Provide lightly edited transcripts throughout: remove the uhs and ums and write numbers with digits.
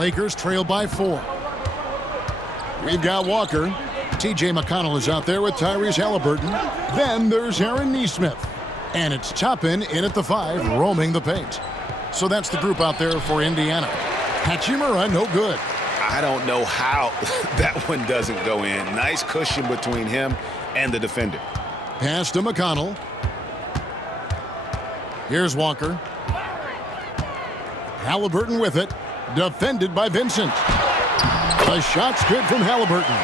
Lakers trail by 4. We've got Walker. T.J. McConnell is out there with Tyrese Halliburton. Then there's Aaron Nesmith. And it's Toppin in at the 5, roaming the paint. So that's the group out there for Indiana. Hachimura, no good. I don't know how that one doesn't go in. Nice cushion between him and the defender. Pass to McConnell. Here's Walker. Halliburton with it. Defended by Vincent. The shot's good from Halliburton.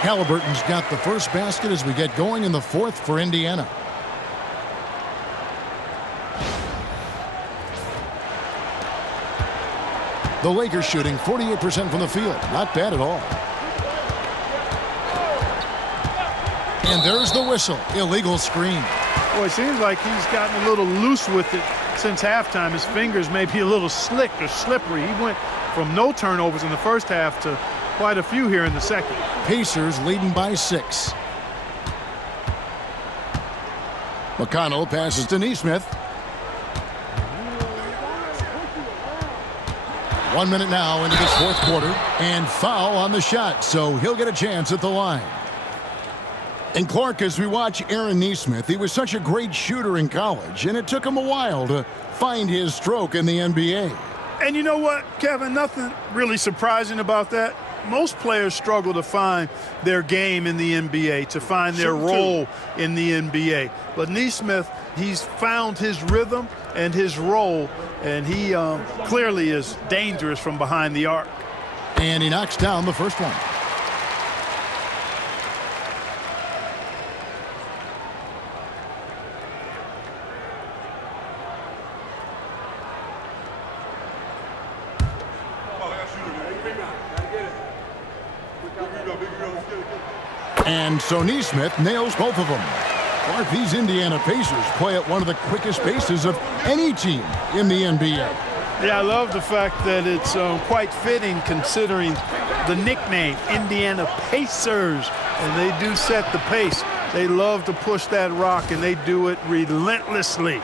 Halliburton's got the first basket as we get going in the 4th for Indiana. The Lakers shooting 48% from the field. Not bad at all. And there's the whistle. Illegal screen. Well, it seems like he's gotten a little loose with it since halftime. His fingers may be a little slick or slippery. He went from no turnovers in the first half to quite a few here in the second. Pacers leading by 6. McConnell passes to Nesmith. 1 minute now into this 4th quarter. And foul on the shot, so he'll get a chance at the line. And Clark, as we watch Aaron Nesmith, he was such a great shooter in college, and it took him a while to find his stroke in the NBA. And you know what, Kevin, nothing really surprising about that. Most players struggle to find their game in the NBA, to find their role in the NBA. But Nesmith, he's found his rhythm and his role, and he clearly is dangerous from behind the arc. And he knocks down the first one. And so Nesmith nails both of them. Clark, these Indiana Pacers play at one of the quickest paces of any team in the NBA. Yeah, I love the fact that it's quite fitting considering the nickname, Indiana Pacers. And they do set the pace. They love to push that rock, and they do it relentlessly.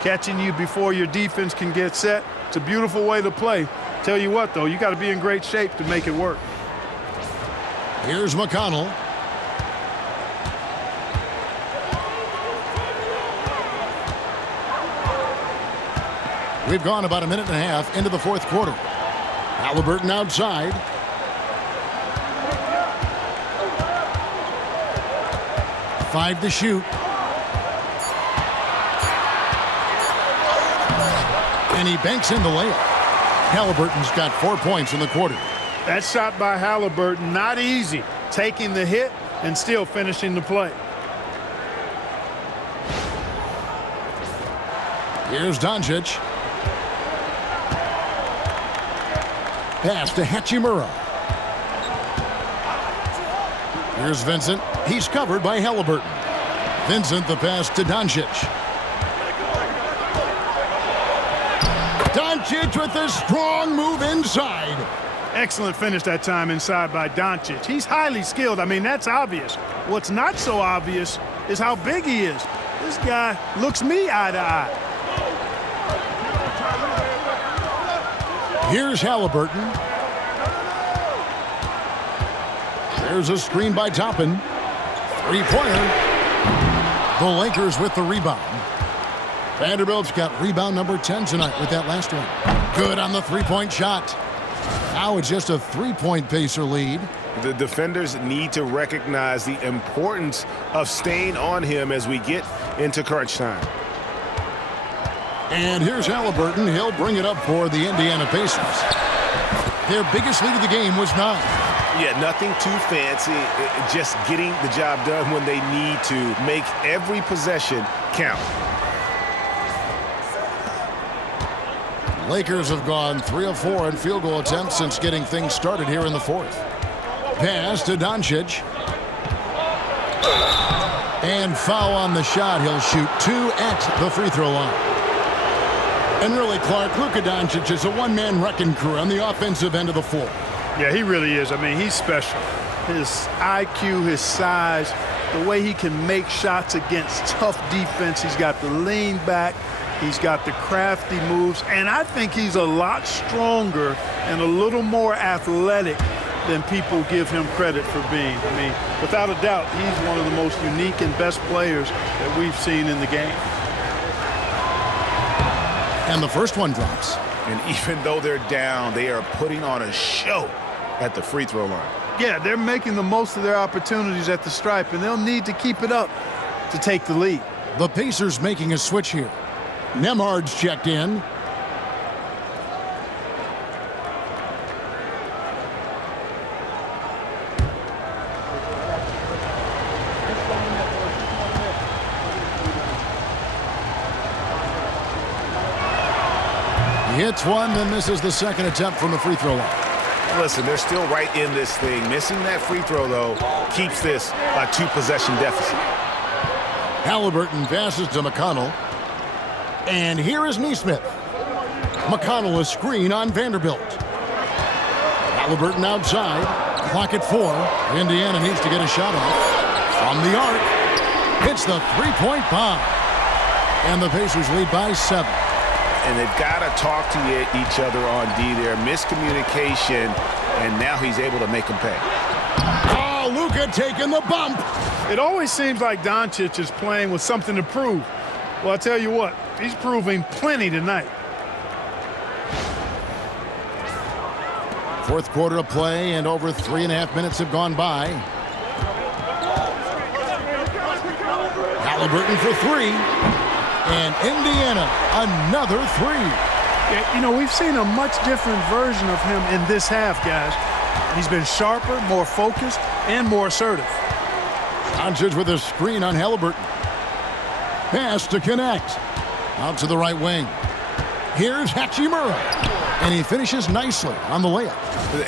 Catching you before your defense can get set. It's a beautiful way to play. Tell you what, though, you got to be in great shape to make it work. Here's McConnell. We've gone about a minute and a half into the 4th quarter. Halliburton outside. Five to shoot. And he banks in the layup. Halliburton's got 4 points in the quarter. That shot by Halliburton, not easy. Taking the hit and still finishing the play. Here's Doncic. Pass to Hachimura. Here's Vincent. He's covered by Halliburton. Vincent the pass to Doncic. Doncic with a strong move inside. Excellent finish that time inside by Doncic. He's highly skilled. I mean, that's obvious. What's not so obvious is how big he is. This guy looks me eye to eye. Here's Halliburton. There's a screen by Toppin. Three-pointer. The Lakers with the rebound. Vanderbilt's got rebound number 10 tonight with that last one. Good on the three-point shot. Now it's just a three-point Pacer lead. The defenders need to recognize the importance of staying on him as we get into crunch time. And here's Halliburton. He'll bring it up for the Indiana Pacers. Their biggest lead of the game was 9. Yeah, nothing too fancy. Just getting the job done when they need to. Make every possession count. Lakers have gone 3 of 4 in field goal attempts since getting things started here in the 4th. Pass to Doncic. And foul on the shot. He'll shoot 2 at the free throw line. And really, Clark, Luka Doncic is a one-man wrecking crew on the offensive end of the floor. Yeah, he really is. I mean, he's special. His IQ, his size, the way he can make shots against tough defense. He's got the lean back. He's got the crafty moves, and I think he's a lot stronger and a little more athletic than people give him credit for being. I mean, without a doubt, he's one of the most unique and best players that we've seen in the game. And the first one drops. And even though they're down, they are putting on a show at the free throw line. Yeah, they're making the most of their opportunities at the stripe, and they'll need to keep it up to take the lead. The Pacers making a switch here. Nembhard's checked in. He hits one, then misses the second attempt from the free throw line. Listen, they're still right in this thing. Missing that free throw, though, keeps this a two-possession deficit. Halliburton passes to McConnell. And here is Neesmith. McConnell a screen on Vanderbilt. Halliburton outside. Clock at 4. Indiana needs to get a shot off. From the arc. Hits the three-point bomb. And the Pacers lead by 7. And they've got to talk to each other on D there. Miscommunication, and now he's able to make them pay. Oh, Luka taking the bump. It always seems like Doncic is playing with something to prove. Well, I tell you what, he's proving plenty tonight. Fourth quarter of play, and over 3.5 minutes have gone by. Halliburton for 3. And Indiana, another 3. Yeah, you know, we've seen a much different version of him in this half, guys. He's been sharper, more focused, and more assertive. Doncic with a screen on Halliburton. Pass to connect. Out to the right wing. Here's Hachimura. And he finishes nicely on the layup.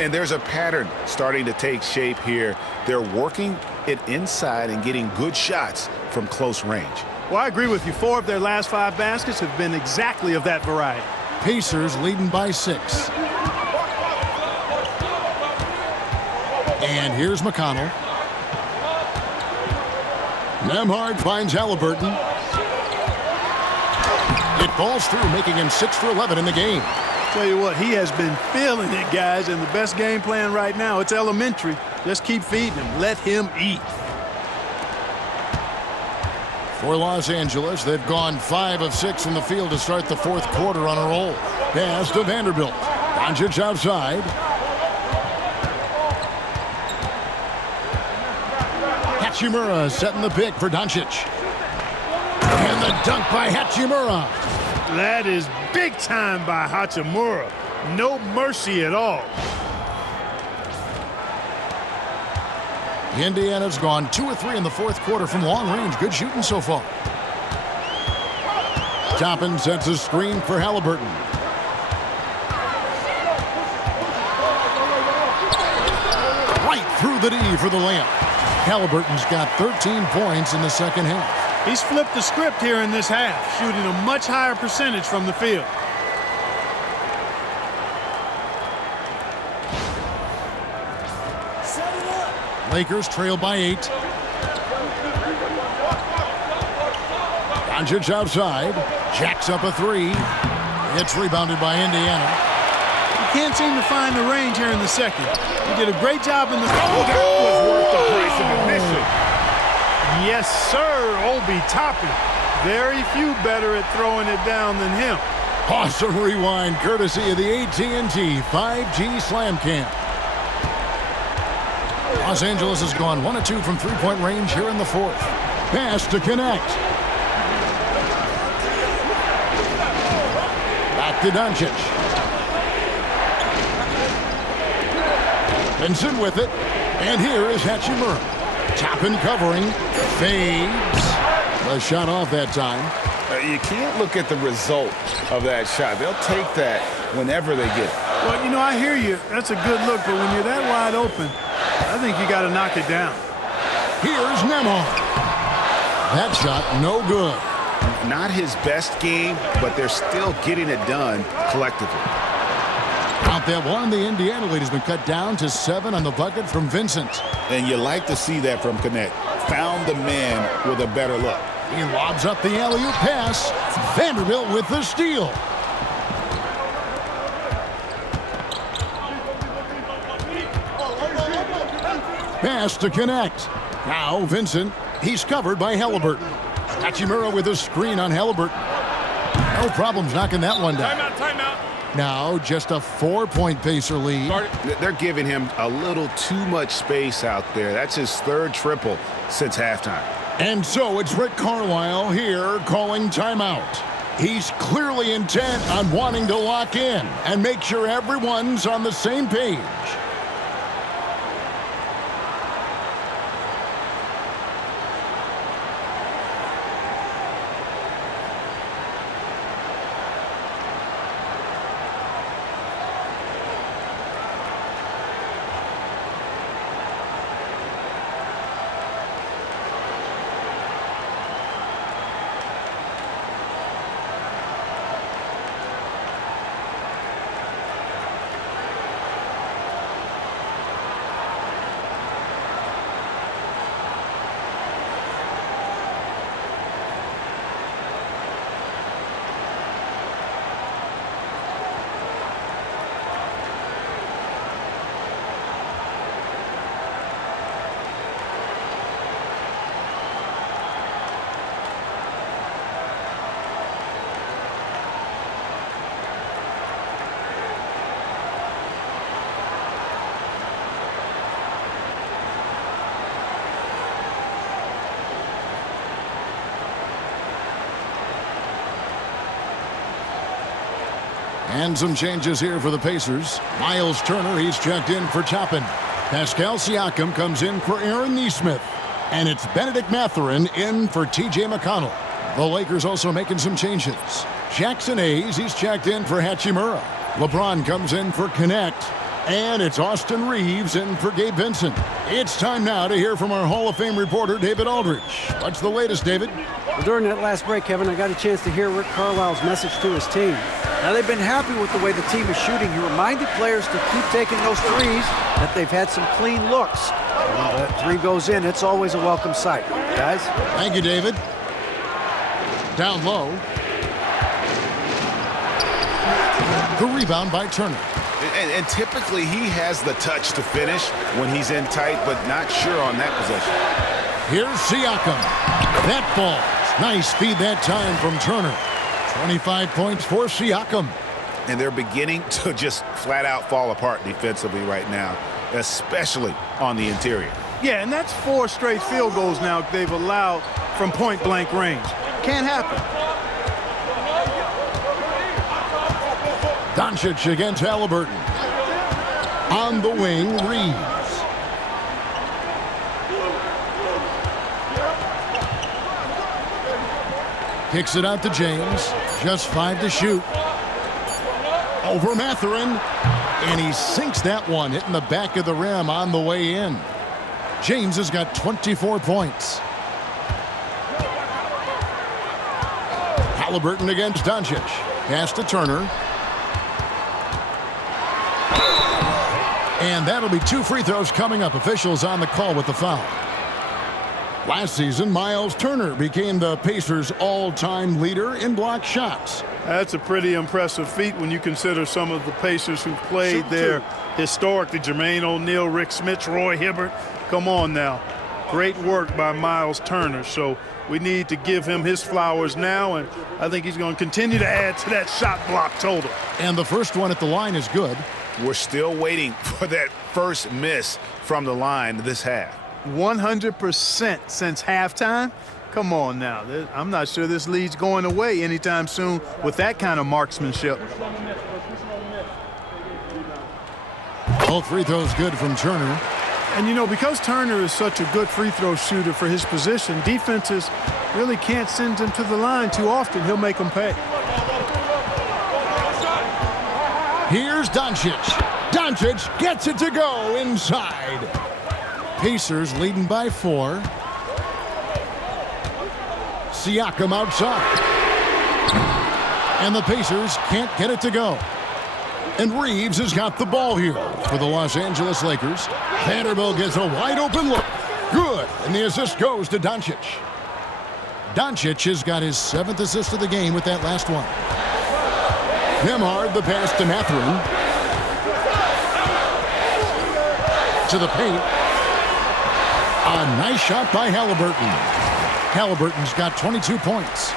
And there's a pattern starting to take shape here. They're working it inside and getting good shots from close range. Well, I agree with you. 4 of their last 5 baskets have been exactly of that variety. Pacers leading by 6. And here's McConnell. Nembhard finds Halliburton. It falls through, making him 6 for 11 in the game. Tell you what, he has been feeling it, guys, and the best game plan right now, it's elementary. Just keep feeding him. Let him eat. For Los Angeles, they've gone 5 of 6 from the field to start the fourth quarter on a roll. Pass to Vanderbilt. Doncic outside. Hachimura setting the pick for Doncic. And the dunk by Hachimura. That is big time by Hachimura. No mercy at all. Indiana's gone 2 of 3 in the fourth quarter from long range. Good shooting so far. Toppin sets a screen for Halliburton. Right through the D for the layup. Halliburton's got 13 points in the second half. He's flipped the script here in this half, shooting a much higher percentage from the field. Lakers trail by 8. Doncic outside. Jacks up a 3. It's rebounded by Indiana. He can't seem to find the range here in the second. He did a great job in the... Oh, that was worth the price of admission. Yes, sir, Obi Toppin. Very few better at throwing it down than him. Awesome rewind courtesy of the AT&T 5G Slam Cam. Los Angeles has gone 1 of 2 from three-point range here in the fourth. Pass to connect. Back to Doncic. Vincent with it. And here is Hachimura. Toppin covering. Fades. The shot off that time. You can't look at the result of that shot. They'll take that whenever they get it. Well, you know, I hear you. That's a good look, but when you're that wide open, I think you got to knock it down. Here's Nembhard. That shot no good. Not his best game, but they're still getting it done collectively. Out that one, the Indiana lead has been cut down to 7 on the bucket from Vincent. And you like to see that from Connect. Found the man with a better look. He lobs up the alley-oop pass. Vanderbilt with the steal. Pass to connect. Now Vincent. He's covered by Halliburton. Hachimura with a screen on Halliburton. No problems knocking that one down. Timeout. Now just a 4-point Pacer lead. They're giving him a little too much space out there. That's his third triple since halftime. And so it's Rick Carlisle here calling timeout. He's clearly intent on wanting to lock in and make sure everyone's on the same page. And some changes here for the Pacers. Miles Turner, he's checked in for Toppin. Pascal Siakam comes in for Aaron Nesmith. And it's Benedict Mathurin in for T.J. McConnell. The Lakers also making some changes. Jackson Hayes, he's checked in for Hachimura. LeBron comes in for Connect. And it's Austin Reeves in for Gabe Vincent. It's time now to hear from our Hall of Fame reporter, David Aldridge. What's the latest, David? Well, during that last break, Kevin, I got a chance to hear Rick Carlisle's message to his team. Now, they've been happy with the way the team is shooting. He reminded players to keep taking those threes, that they've had some clean looks. When that three goes in, it's always a welcome sight. Guys? Thank you, David. Down low. The rebound by Turner. And typically he has the touch to finish when he's in tight, but not sure on that possession. Here's Siakam. That falls. Nice feed that time from Turner. 25 points for Siakam. And they're beginning to just flat out fall apart defensively right now, especially on the interior. Yeah, and that's 4 straight field goals now they've allowed from point-blank range. Can't happen. Doncic against Halliburton. On the wing, Reeves. Kicks it out to James. Just 5 to shoot. Over Mathurin. And he sinks that one, hitting the back of the rim on the way in. James has got 24 points. Halliburton against Doncic. Pass to Turner. And that'll be 2 free throws coming up. Officials on the call with the foul. Last season, Miles Turner became the Pacers' all-time leader in block shots. That's a pretty impressive feat when you consider some of the Pacers who've played there historically. Jermaine O'Neal, Rick Smith, Roy Hibbert. Come on now. Great work by Miles Turner. So we need to give him his flowers now, and I think he's going to continue to add to that shot block total. And the first one at the line is good. We're still waiting for that first miss from the line this half. 100% since halftime. Come on now. I'm not sure this lead's going away anytime soon with that kind of marksmanship. Both free throws good from Turner. And, you know, because Turner is such a good free throw shooter for his position, defenses really can't send him to the line too often. He'll make them pay. Here's Doncic. Doncic gets it to go inside. Pacers leading by 4. Siakam outside. And the Pacers can't get it to go. And Reeves has got the ball here for the Los Angeles Lakers. Vanderbilt gets a wide open look. Good. And the assist goes to Doncic. Doncic has got his 7th assist of the game with that last one. Nembhard, the pass to Mathurin. To the paint. A nice shot by Halliburton. Halliburton's got 22 points.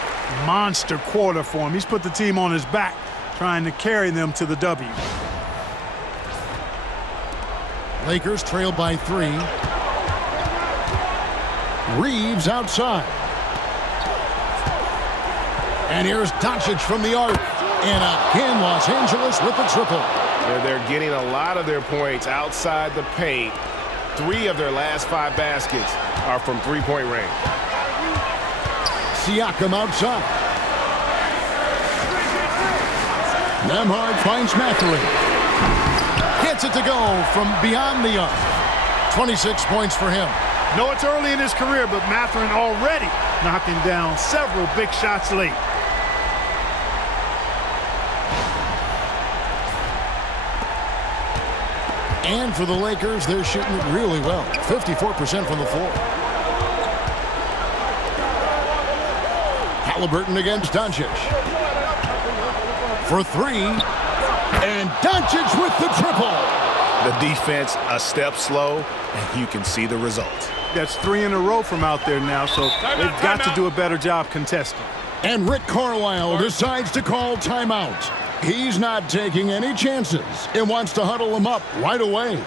Monster quarter for him. He's put the team on his back, trying to carry them to the W. Lakers trail by 3. Reeves outside. And here's Doncic from the arc. And again, Los Angeles with the triple. They're getting a lot of their points outside the paint. 3 of their last 5 baskets are from three-point range. Siakam outside. Nembhard finds Mathurin. Gets it to go from beyond the arc. 26 points for him. No, it's early in his career, but Mathurin already knocking down several big shots late. And for the Lakers, they're shooting it really well. 54% from the floor. Halliburton against Doncic. For 3. And Doncic with the triple. The defense a step slow, and you can see the result. That's 3 in a row from out there now, so they've got to do a better job contesting. And Rick Carlisle decides to call timeout. He's not taking any chances and wants to huddle him up right away.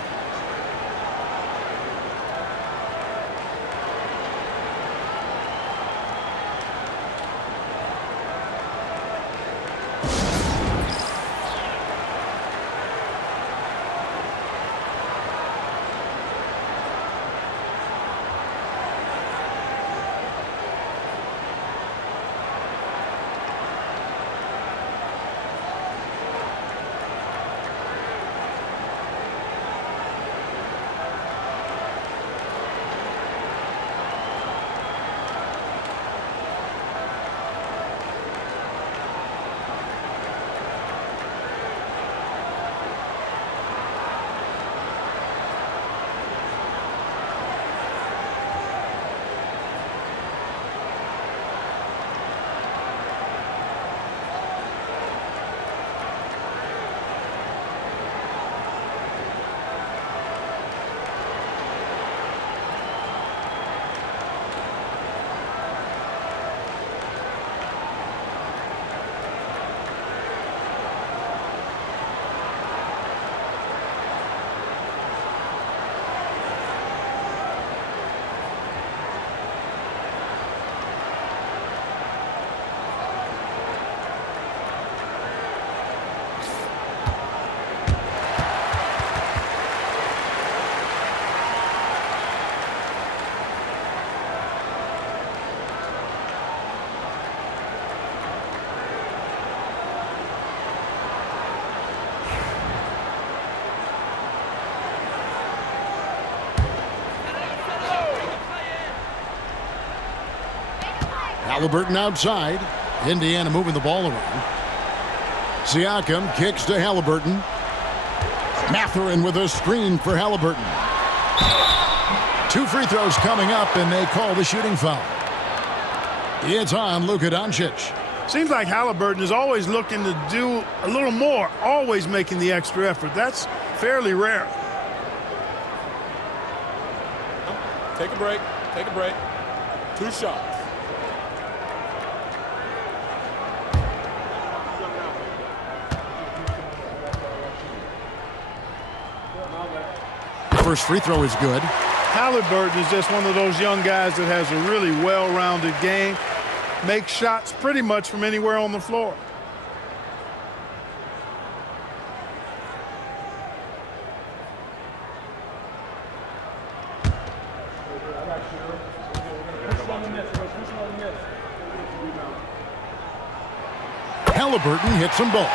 Halliburton outside. Indiana moving the ball around. Siakam kicks to Halliburton. Mathurin with a screen for Halliburton. 2 free throws coming up, and they call the shooting foul. It's on Luka Doncic. Seems like Halliburton is always looking to do a little more, always making the extra effort. That's fairly rare. Take a break. Take a break. 2 shots. First free throw is good. Halliburton is just one of those young guys that has a really well-rounded game. Makes shots pretty much from anywhere on the floor. Halliburton hits them both.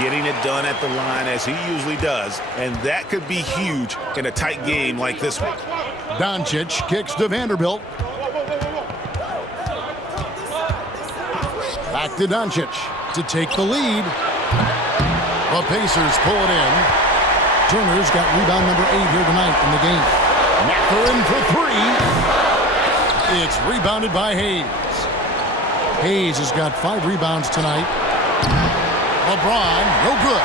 Getting it done at the line as he usually does, and that could be huge in a tight game like this one. Doncic kicks to Vanderbilt. Back to Doncic to take the lead. The Pacers pull it in. Turner's got rebound number 8 here tonight in the game. Mathurin for 3. It's rebounded by Hayes. Hayes has got 5 rebounds tonight. LeBron, no good.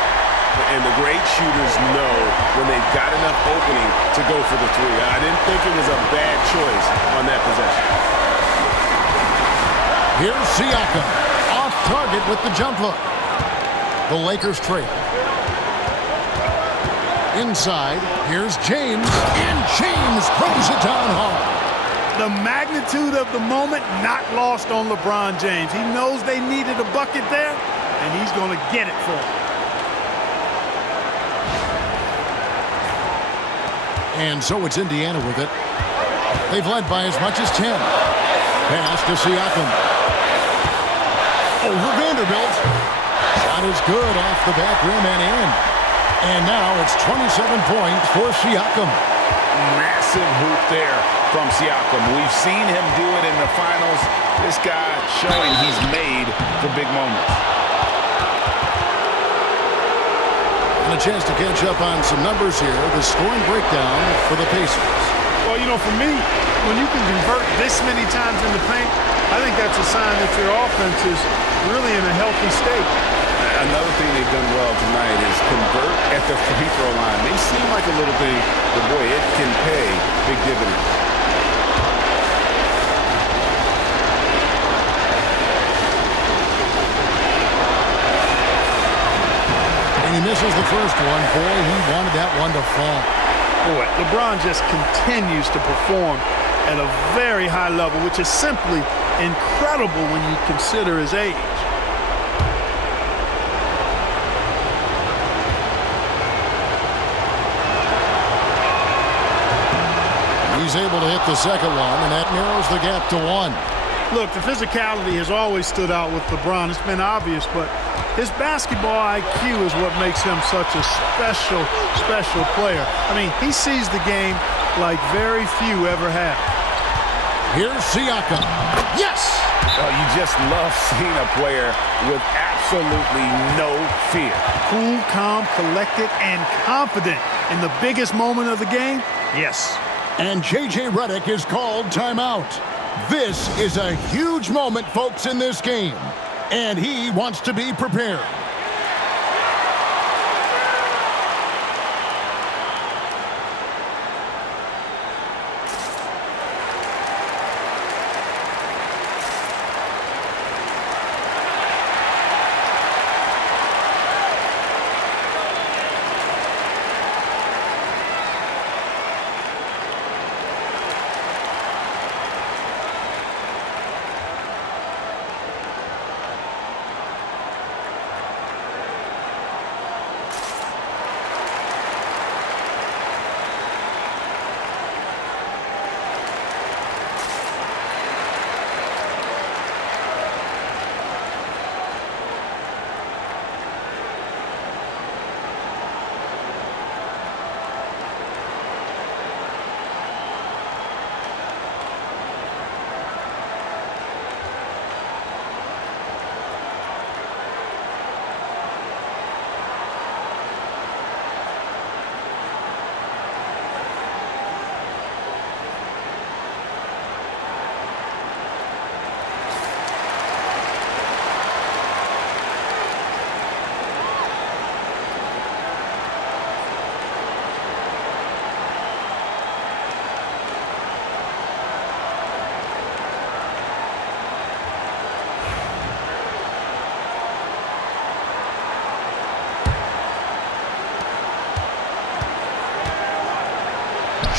And the great shooters know when they've got enough opening to go for the three. I didn't think it was a bad choice on that possession. Here's Siakam, off target with the jump hook. The Lakers trail. Inside, here's James, and James throws it down hard. The magnitude of the moment not lost on LeBron James. He knows they needed a bucket there, and he's going to get it for them. And so it's Indiana with it. They've led by as much as 10. Pass to Siakam. Over Vanderbilt. Shot is good off the back rim and in. And now it's 27 points for Siakam. Massive hoop there from Siakam. We've seen him do it in the finals. This guy showing he's made for big moments. And a chance to catch up on some numbers here. The scoring breakdown for the Pacers. Well, you know, for me, when you can convert this many times in the paint, I think that's a sign that your offense is really in a healthy state. Another thing they've done well tonight is convert at the free throw line. They seem like a little thing, but boy, it can pay big dividends. And he misses the first one. Boy, he wanted that one to fall. Boy, LeBron just continues to perform at a very high level, which is simply incredible when you consider his age. He's able to hit the second one, and that narrows the gap to 1. Look, the physicality has always stood out with LeBron. It's been obvious, but his basketball IQ is what makes him such a special player. I mean, he sees the game like very few ever have. Here's Siakam. Yes! Oh, you just love seeing a player with absolutely no fear. Cool, calm, collected, and confident in the biggest moment of the game. Yes. And J.J. Redick is called timeout. This is a huge moment, folks, in this game. And he wants to be prepared.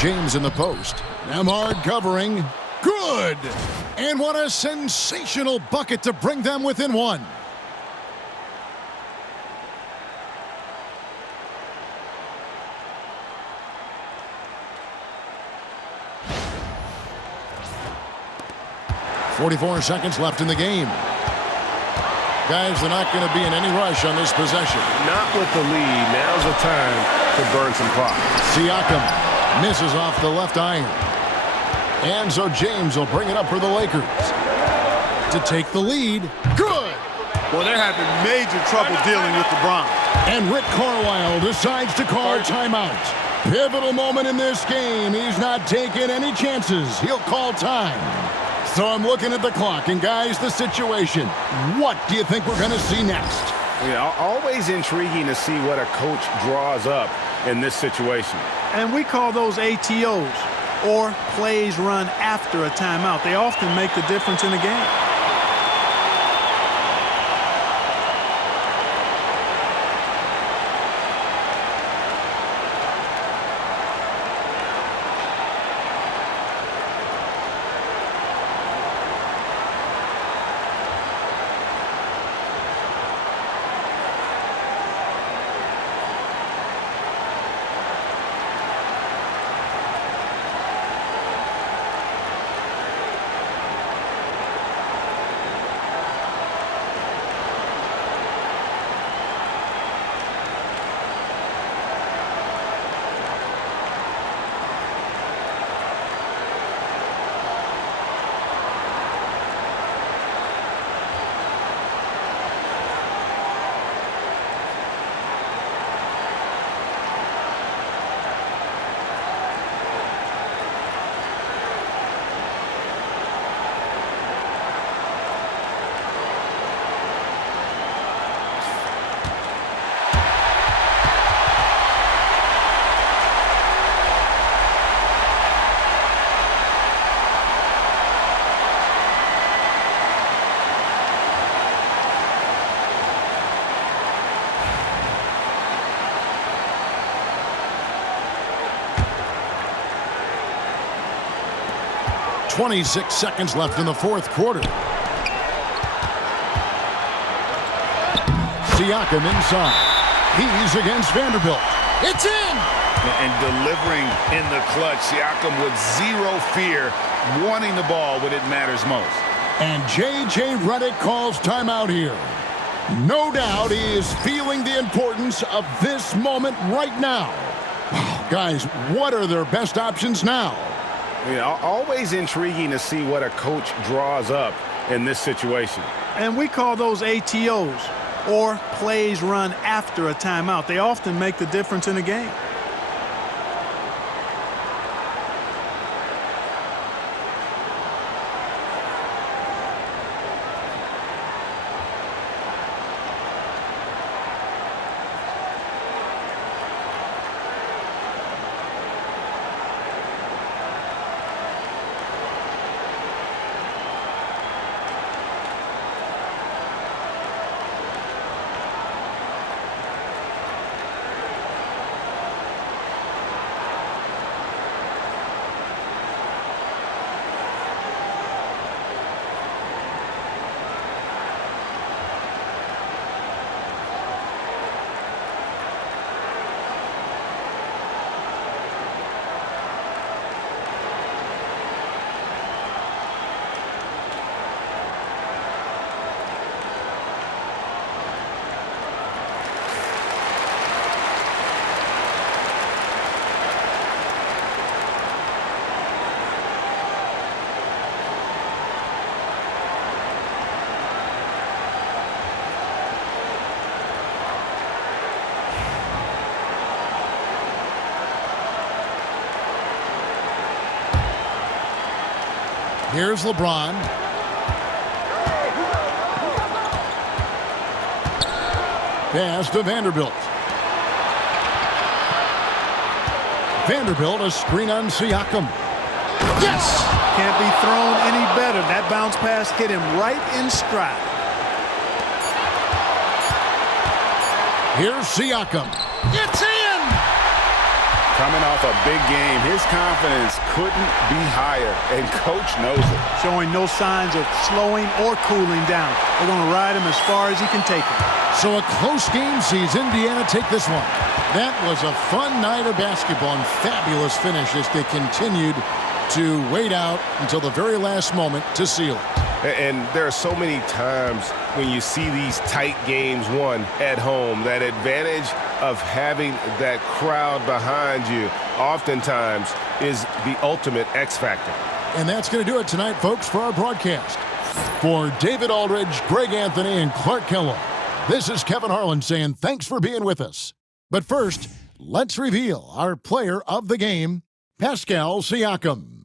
James in the post. Nemhard covering. Good! And what a sensational bucket to bring them within 1. .44 seconds left in the game. Guys, they're not going to be in any rush on this possession. Not with the lead. Now's the time to burn some clock. Siakam misses off the left iron. And so James will bring it up for the Lakers. To take the lead. Good! Well, they're having major trouble dealing with LeBron. And Rick Carlisle decides to call timeout. Pivotal moment in this game. He's not taking any chances. He'll call time. So I'm looking at the clock, and guys, the situation. What do you think we're going to see next? Yeah, always intriguing to see what a coach draws up in this situation. And we call those ATOs, or plays run after a timeout. They often make the difference in a game. .26 seconds left in the fourth quarter. Siakam inside. He's against Vanderbilt. It's in! And delivering in the clutch, Siakam with zero fear, wanting the ball when it matters most. And J.J. Redick calls timeout here. No doubt he is feeling the importance of this moment right now. Guys, what are their best options now? Yeah, always intriguing to see what a coach draws up in this situation. And we call those ATOs, or plays run after a timeout. They often make the difference in a game. Here's LeBron. Pass to Vanderbilt. Vanderbilt, a screen on Siakam. Yes! Can't be thrown any better. That bounce pass hit him right in stride. Here's Siakam. It's in! Coming off a big game, his confidence couldn't be higher, and coach knows it. Showing no signs of slowing or cooling down. They're going to ride him as far as he can take him. So a close game sees Indiana take this one. That was a fun night of basketball and fabulous finish as they continued to wait out until the very last moment to seal it. And there are so many times when you see these tight games won at home, that advantage of having that crowd behind you oftentimes is the ultimate X factor. And that's going to do it tonight, folks, for our broadcast. For David Aldridge, Greg Anthony, and Clark Kellogg, this is Kevin Harlan saying thanks for being with us. But first, let's reveal our player of the game, Pascal Siakam.